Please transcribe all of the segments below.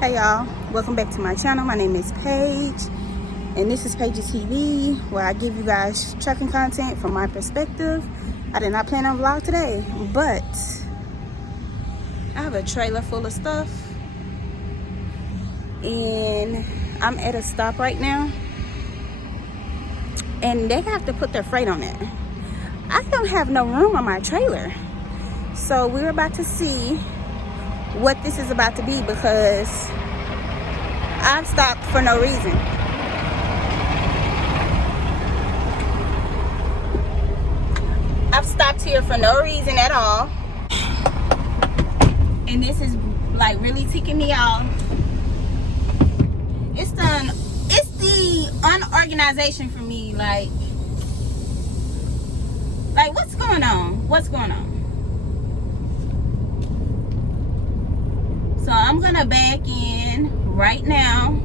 Hey y'all, welcome back to my channel. My name is Paige and this is PaigeyTv, where I give you guys trucking content from my perspective. I did not plan on a vlog today, but I have a trailer full of stuff and I'm at a stop right now and they have to put their freight on it. I don't have no room on my trailer, so we're about to see what this is about to be, because I've stopped for no reason. I've stopped here for no reason at all, and this is like really ticking me off. It's the unorganization for me. Like what's going on? So I'm gonna back in right now.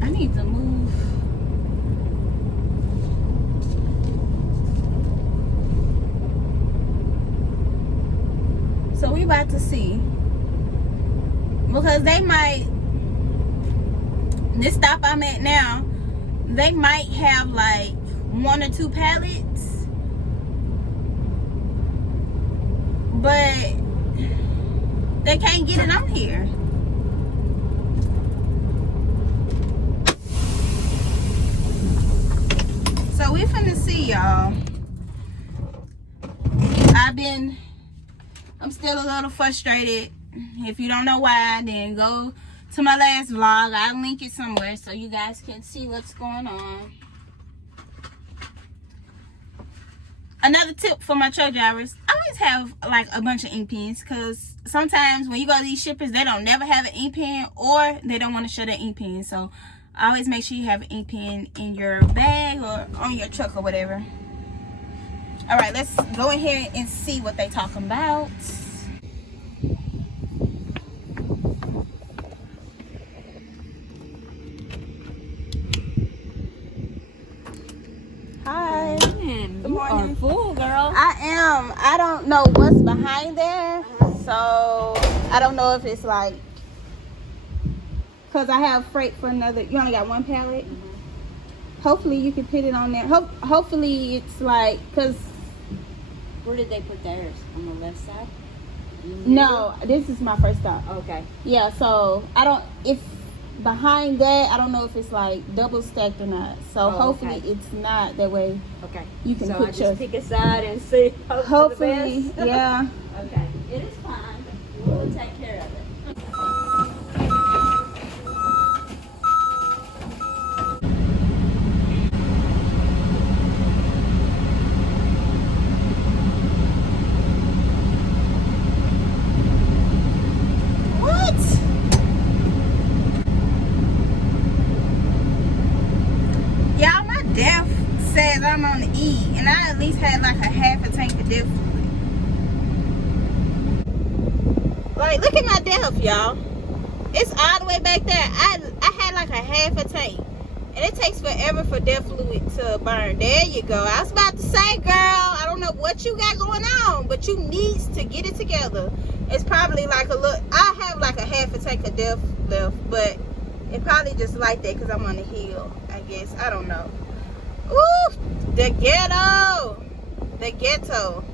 I need to move. So we about to see, because they might, this stop I'm at now, they might have like 1 or 2 pallets, but they can't get it on here. So we finna see, y'all. I'm still a little frustrated. If you don't know why, then go to my last vlog. I'll link it somewhere so you guys can see what's going on. Another tip for my truck drivers: always have like a bunch of ink pens, because sometimes when you go to these shippers, they don't never have an ink pen, or they don't want to show their ink pen. So always make sure you have an ink pen in your bag or on your truck or whatever. All right, let's go in here and see what they talking about. Hi. Good morning. You are full, girl. I am. I don't know what's behind there, so I don't know if it's like, because I have freight for another. You only got 1 pallet. Hopefully you can put it on there. Hopefully it's like, because. Where did they put theirs? On the left side? No, this is my first stop. Okay. Yeah, so I don't, if behind that, I don't know if it's like double stacked or not. So hopefully it's not, that way. Okay. You can so put I just pick a side and see. Hopefully, yeah. Okay. It is fine. We'll take care of it. Says I'm on the E, and I at least had like a half a tank of DEF fluid. Like, look at my DEF, y'all. It's all the way back there. I had like a half a tank, and it takes forever for DEF fluid to burn. There you go. I was about to say, girl, I don't know what you got going on, but you need to get it together. It's probably like a look. I have like a half a tank of DEF left, but it probably just like that because I'm on the hill, I guess. I don't know. Ooh, the ghetto. The ghetto.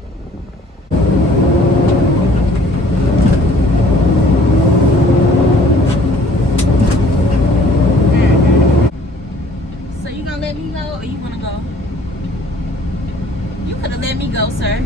So you gonna let me go, or you wanna go? You could have let me go, sir.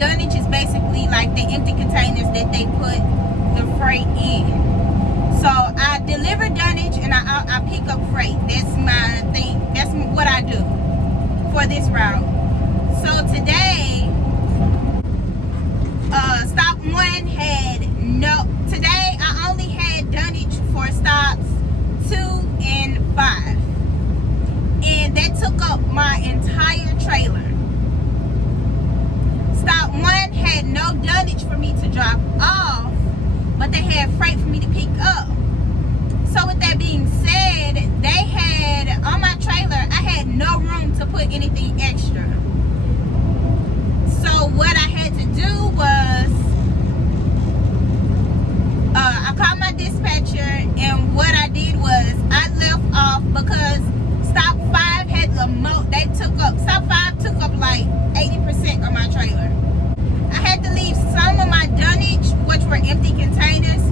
dunnage is basically like the empty containers that they put the freight in. So I deliver dunnage and I pick up freight. That's my thing. That's what I do for this route. So today, stop 1 had no. Today I only had dunnage for stops 2 and 5, and that took up my entire trailer. Stop 1 had no dunnage for me to drop off, but they had freight for me to pick up. So with that being said, they had on my trailer, I had no room to put anything extra. So what I had to do was, I called my dispatcher, and what I did was I left off because stop 5 had the most. Stop 5 took up like 80% of my trailer. I had to leave some of my dunnage, which were empty containers,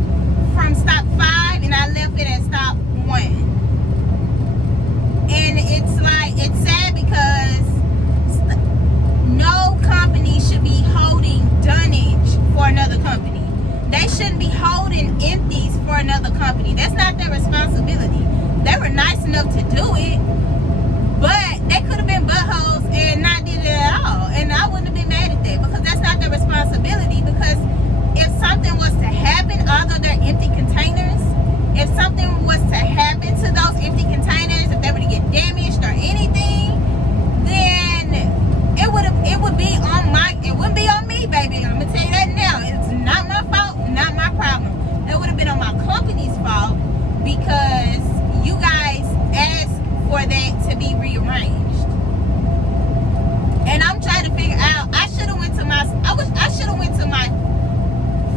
from stop 5, and I left it at stop 1. And it's sad because no company should be holding dunnage for another company. They shouldn't be holding empties for another company. That's not their responsibility. They were nice enough to do it, but they could have been buttholes and not did it at all. And I wouldn't have been mad at that because that's not their responsibility. Because if something was to happen, although they're empty containers, if something was to happen to those empty containers, if they were to get damaged or anything, then it wouldn't be on me, baby. I'm gonna tell you that now. It's not my fault, not my problem. It would have been on my company's fault because you guys asked for that to be rearranged. And I'm trying to figure out, I should have went to my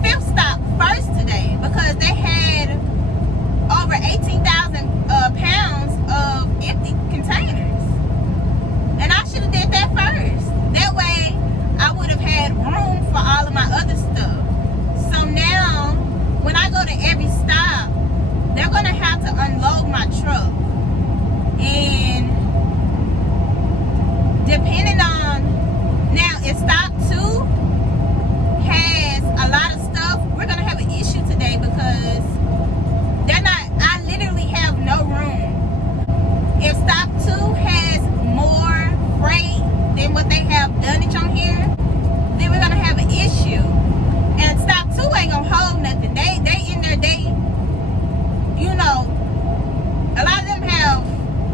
5th stop first today because they had over 18,000 pounds of empty containers. And I should have did that first. That way I would have had room for all of my other stuff. So now when I go to every stop, they're gonna have to unload my truck. And depending on, now if stop 2 has a lot of stuff, we're gonna have an issue today because I literally have no room. If stop 2 has more freight than what they have dunnage on here, then we're gonna have an issue. And stop 2 ain't gonna hold nothing. They in there, you know, a lot of them have,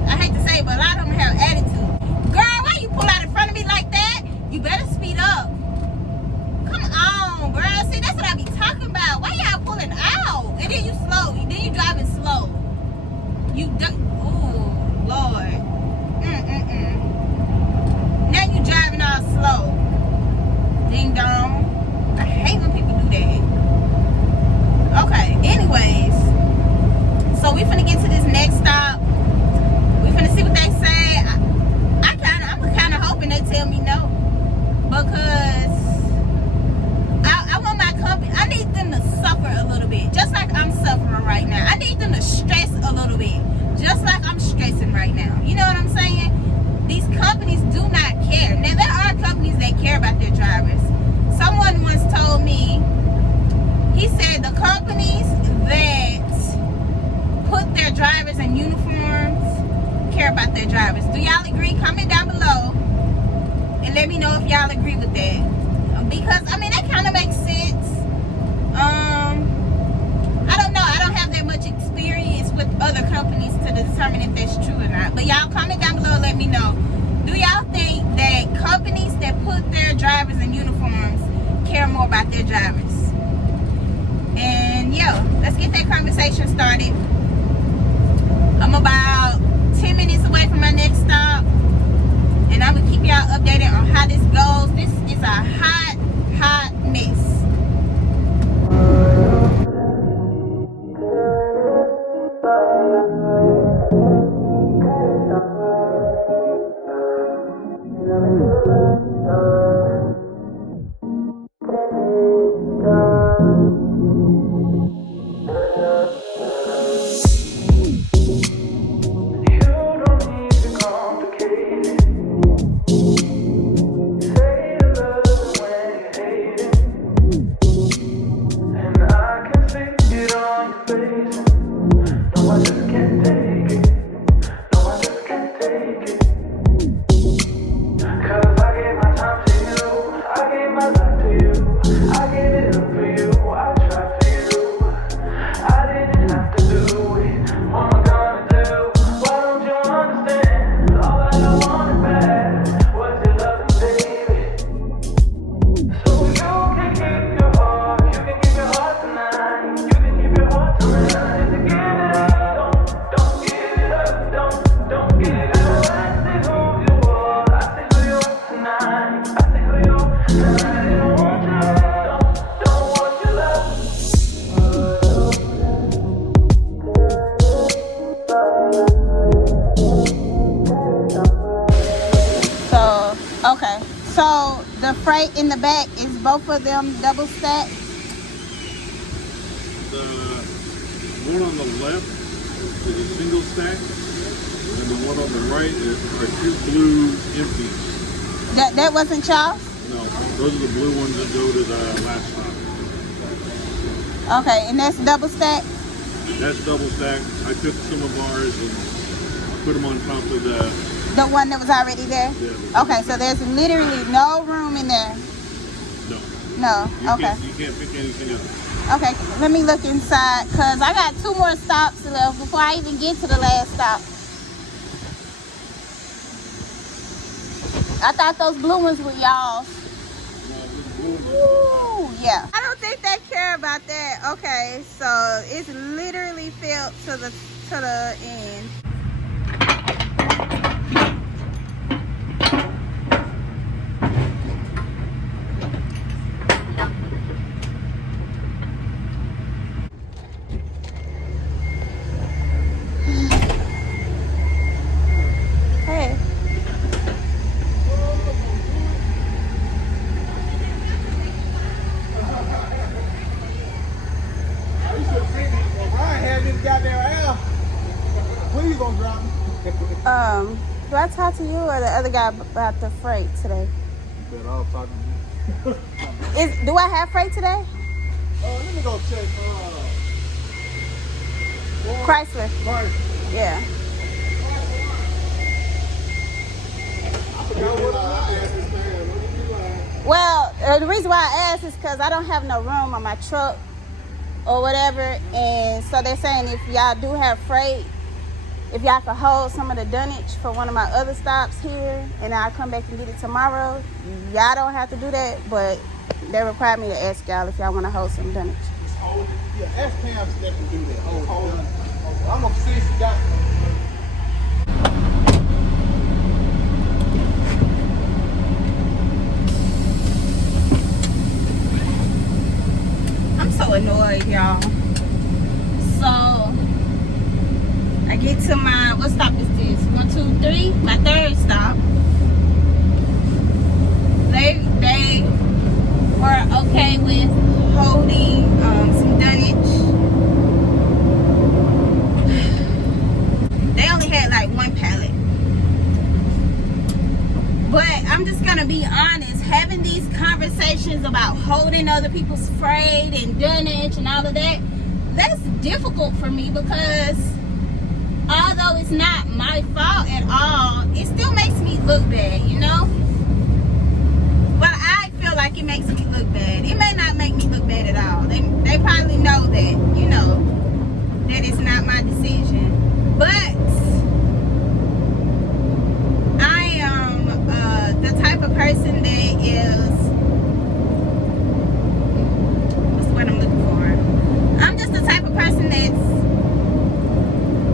I hate to say it, but a lot of them have attitude. Girl, why you pull out in front of me like that? You better speed up. Come on, girl. See, that's what I be talking about. Why y'all pulling out? And then you slow. Then you driving slow. Ooh, Lord. Now you driving all slow. Ding dong. I hate when people do that. Okay, anyways. So we finna get to this next stop. We finna see what they say. I'm kinda hoping they tell me no. Because I want my company, I need them to suffer a little bit. Just like I'm suffering right now. I need them to stress a little bit. Just like I'm stressing right now. You know what I'm saying? These companies do not care. Now there are companies that care about their drivers. Someone once told me, he said the companies that put their drivers in uniforms care about their drivers. Do y'all agree? Comment down below and let me know if y'all agree with that. Because, I mean, that kind of makes sense. I don't know. I don't have that much experience with other companies to determine if that's true or not. But y'all comment down below and let me know. Do y'all think that companies that put their drivers in uniforms care more about their drivers? And yeah, let's get that conversation started. I'm about 10 minutes away from my next stop, and I'm gonna keep y'all updated on how this goes. This is a hot mess. the back, is both of them double stacked? The one on the left is a single stack, and the one on the right are 2 blue empties. That wasn't y'all? No, those are the blue ones that go to the last stop. Okay, and that's double stacked? That's double stacked. I took some of ours and put them on top of the one that was already there? Yeah. Okay, so there's literally no room in there? No. No, okay. You can't pick anything up. Okay, let me look inside, because I got 2 more stops left before I even get to the last stop. I thought those blue ones were y'all's. Ooh, yeah. I don't think they care about that. Okay, so it's literally filled to the end. Hey. Do I talk to you or the other guy about the freight today? I'll talk to you. Do I have freight today? Let me go check. Chrysler. Yeah. I forgot what I asked this man. What did you like? Well, the reason why I asked is because I don't have no room on my truck or whatever, and so they're saying if y'all do have freight, if y'all could hold some of the dunnage for one of my other stops here, and I'll come back and get it tomorrow. Y'all don't have to do that, but they require me to ask y'all if y'all want to hold some dunnage. Just hold it. Yeah, ask Pam if they can do that. Hold it. I'm gonna see if she got it. I'm so annoyed, y'all. So I get to my, what stop is this? 1, 2, 3, my 3rd stop. They were okay with holding some dunnage. They only had like 1 pallet. But I'm just gonna be honest, having these conversations about holding other people's freight and dunnage and all of that, that's difficult for me because although it's not my fault at all, it still makes me look bad, you know? But I feel like it makes me look bad. It may not make me look bad at all. They probably know that, you know, that it's not my decision. But I am the type of person that is, what's what I'm looking for? I'm just the type of person that's,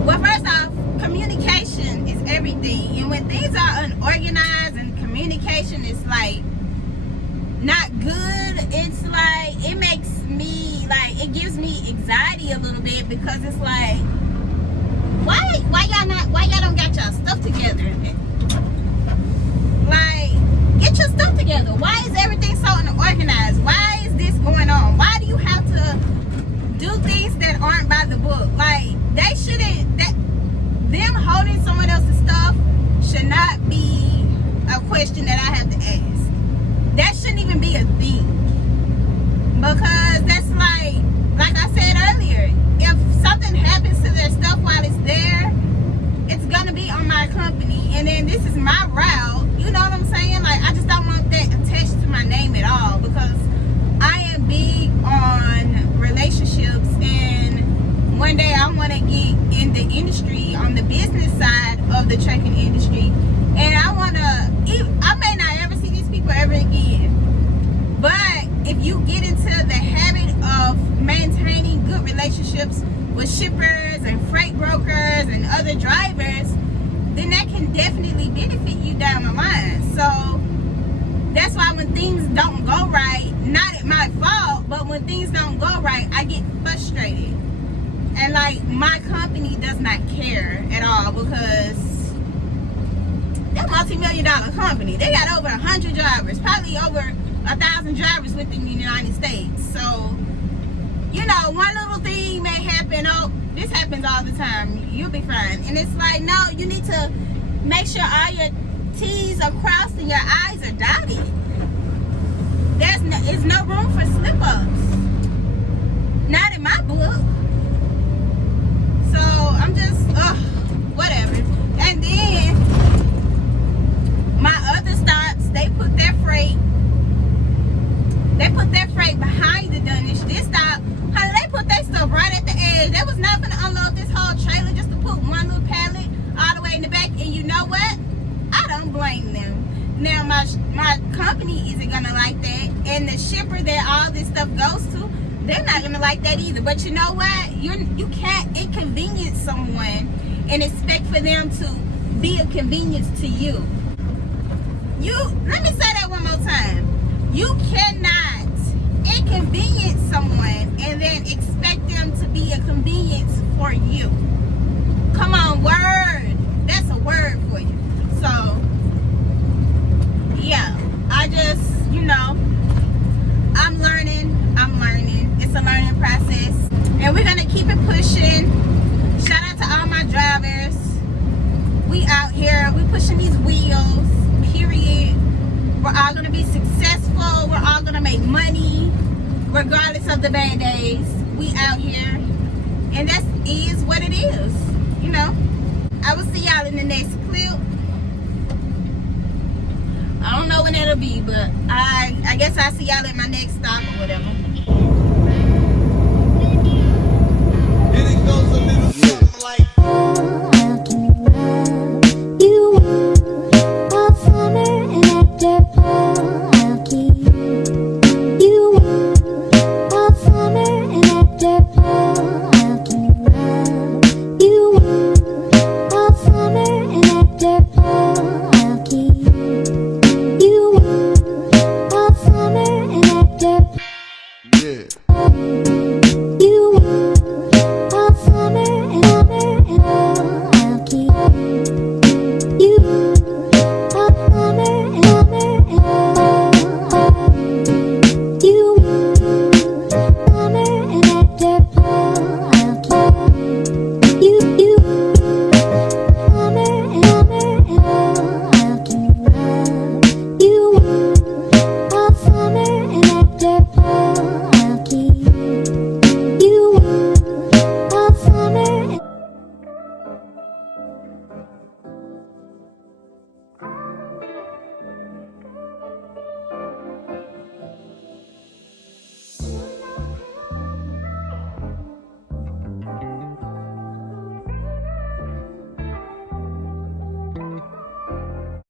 well, first off, communication is everything. And when things are unorganized and communication is like not good, it's like, it makes me, like, it gives me anxiety a little bit because it's like, why y'all don't got y'all stuff together? Like, get your stuff together. Why is everything so unorganized? Why is this going on? Why do you have to do things that aren't by the book? Like, they shouldn't, them holding someone else's stuff should not be a question that I have to ask. That shouldn't even be a thing. Because that's like I said earlier, if something happens to their stuff while it's there, it's gonna be on my company. And then this is my route. You know what I'm saying? Like, I just don't want that attached to my name at all because I am big on relationships, and one day I want to get in the industry on the business side of the trucking industry, and I may not ever see these people ever again, but if you get into the habit of maintaining good relationships with shippers and freight brokers and other drivers, then that can definitely benefit you down the line. So that's why when things don't go right, not at my fault, but when things don't go right, I get frustrated. And like, my company does not care at all because they're a multi-million-dollar company. They got over 100 drivers, probably over 1,000 drivers within the United States. So, you know, one little thing may happen. Oh, this happens all the time. You'll be fine. And it's like, no, you need to make sure all your T's are crossed and your I's are dotted. There's no room for slip-ups. Not in my book. So I'm just, whatever. And then my other stops, they put their freight behind the dunnage. This stop, honey, they put their stuff right at the edge. They was not gonna unload this whole trailer just to put one little pallet all the way in the back. And you know what? I don't blame them. Now my company isn't gonna like that, and the shipper that all this stuff goes to, they're not gonna like that either. But you know what? You can't inconvenience someone and expect for them to be a convenience to you. Let me say that one more time. You cannot inconvenience someone and then expect them to be a convenience for you. Come on, word. That's a word for you. So, yeah, I just, you know, I'm learning. It's a learning process. And we're going to keep it pushing. Shout out to all my drivers. We out here. We pushing these wheels, period. We're all going to be successful. We're all going to make money, regardless of the bad days. We out here. And that is what it is, you know. I will see y'all in the next clip. I don't know when that'll be, but I guess I'll see y'all at my next stop or whatever. And it goes a little something like. How can love you all summer and after fall? I'll keep you all summer and after fall. I'll keep love you all summer and after fall. I'll keep you all summer and after. Yeah.